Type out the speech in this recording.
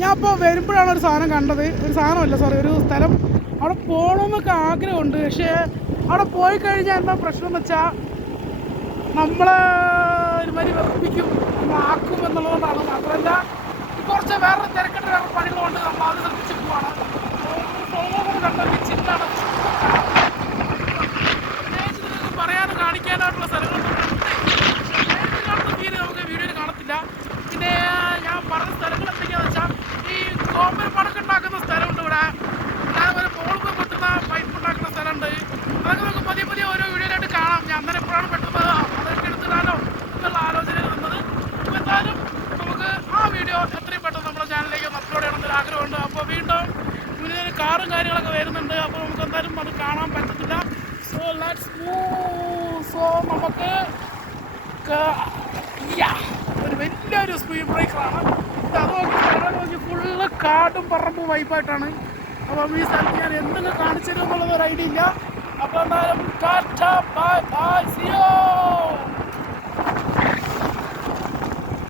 ഞാൻ ഇപ്പോൾ വരുമ്പോഴാണ് ഒരു സാധനം കണ്ടത്. ഒരു സാധനമല്ല സോറി, ഒരു സ്ഥലം. അവിടെ പോകണമെന്നൊക്കെ ആഗ്രഹമുണ്ട്. പക്ഷേ അവിടെ പോയി കഴിഞ്ഞാൽ എന്താ പ്രശ്നം എന്ന് വെച്ചാൽ നമ്മളെ ഒരുമാതിരി വെറുപ്പിക്കും, ആക്കും എന്നുള്ളതുകൊണ്ടാണ്. മാത്രമല്ല കുറച്ച് വേറെ തിരക്കിട്ട് വേറെ പണികളുണ്ട്. നമ്മൾ അത് ശ്രദ്ധിച്ച് പോവാണ്. കണ്ടെങ്കിൽ ചിന്താണ് പറയാനും കാണിക്കാനായിട്ടുള്ള സ്ഥലങ്ങളൊന്നും തീരെ നമുക്ക് വീഡിയോയിൽ കാണത്തില്ല. പിന്നെ ഞാൻ പറഞ്ഞ സ്ഥലങ്ങൾ എന്തൊക്കെയാണെന്ന് വെച്ചാൽ ഈ കോമ്പർ പടക്കം ഉണ്ടാക്കുന്ന സ്ഥലമുണ്ട് ഇവിടെ. അല്ലാതെ ഒരു മോൾ പോയി പൊട്ടുന്ന പൈപ്പ് ഉണ്ടാക്കുന്ന സ്ഥലമുണ്ട്. അതൊക്കെ നമുക്ക് പതിയെ പതിയെ ഓരോ വീഡിയോയിലായിട്ട് കാണാം. ഞാൻ അന്നേരം എപ്പോഴാണ് പെട്ടെന്ന് അതൊക്കെ എടുത്തിടാനോ എന്നുള്ള ആലോചനയിൽ വന്നത്. അപ്പോൾ എന്തായാലും നമുക്ക് ആ വീഡിയോ എത്രയും പെട്ടെന്ന് നമ്മുടെ ചാനലിലേക്ക് അപ്ലോഡ് ചെയ്യണമെന്നൊരു ആഗ്രഹമുണ്ട്. അപ്പോൾ വീണ്ടും മുന്നിൽ കാറും കാര്യങ്ങളൊക്കെ വരുന്നുണ്ട്. അപ്പോൾ നമുക്ക് എന്തായാലും അത് കാണാൻ പറ്റത്തില്ല. So let's move. സോ നമുക്ക് ഒരു വലിയൊരു സ്പീഡ് ബ്രേക്കറാണ് അത്. നോക്കി ഫുള്ള് കാടും പറമ്പും വൈപ്പായിട്ടാണ്. അപ്പം ഈ സ്ഥലത്ത് ഞാൻ എന്തെങ്കിലും കാണിച്ചു തരുമെന്നുള്ളത് ഒരു ഐഡിയ ഇല്ല. അപ്പോൾ എന്തായാലും tata bye bye, see U.